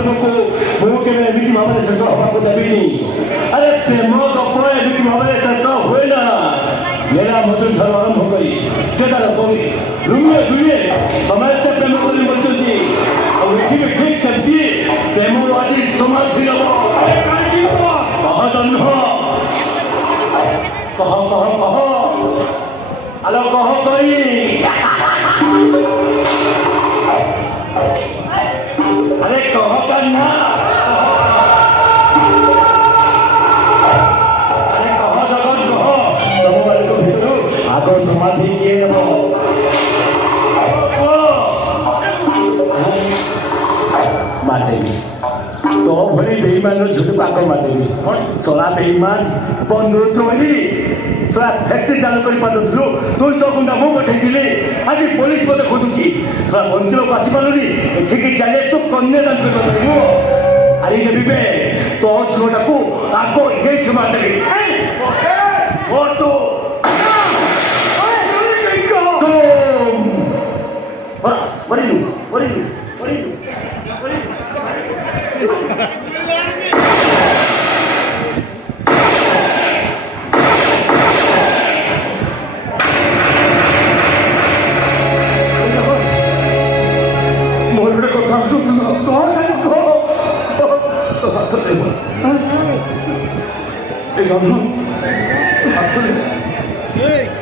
ପ୍ରେମକୁ ମୁଁ କେବେ ଏମିତି ଭାବରେ ଶେଷ ହେବାକୁ ଦେବିନି। ଆରେ ପ୍ରେମ ଗପ ଏମିତି ଭାବରେ ଶେଷ ହୁଏ ନା। मेरा मधुर घर आरंभ करी केदार कवि रुए सुए समस्त प्रेम करी बचती और एठी भी ठीक चलती प्रेम आज समाज दिलबो अरे काजी को कह जन्ह कह आलो कह कई अरे कह कन्हा आगो समाधि किए मातेगी तो भरी बेईमान झूठ पाक मातेगी चला बेईमान बंधुत्व बोली थोड़ा फैक्ट्री चालू कर पारु 200 गुंडा मो पठेइली आज पुलिस मत खोजुची थोड़ा बंधु लोग आसी पारुनी ठीक चले तो कन्यादान कर अरे देबे तो छोटा को आको ये मातेगी ओ तो What are you? Hey!